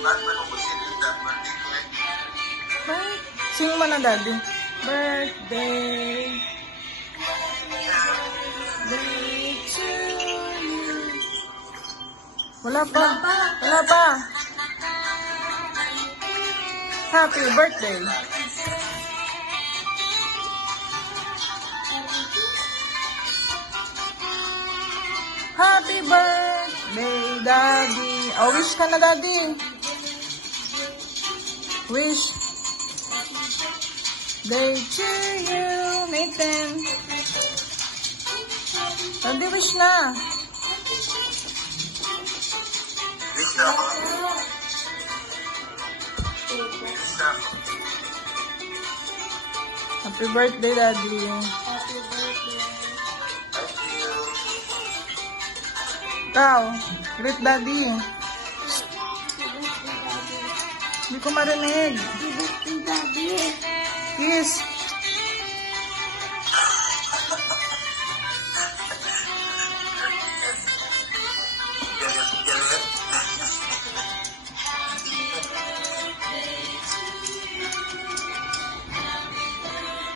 Bye. Sing mo na, Daddy. Birthday. Day to you. Wala pa. Wala pa. Happy birthday. Happy birthday, Daddy. Oh, wish ka na, Daddy. Wish. Day to you, Nathan. Daddy, wish na. Happy birthday, Daddy. Ikaw, greet Daddy. Hindi ko marinig. Kiss.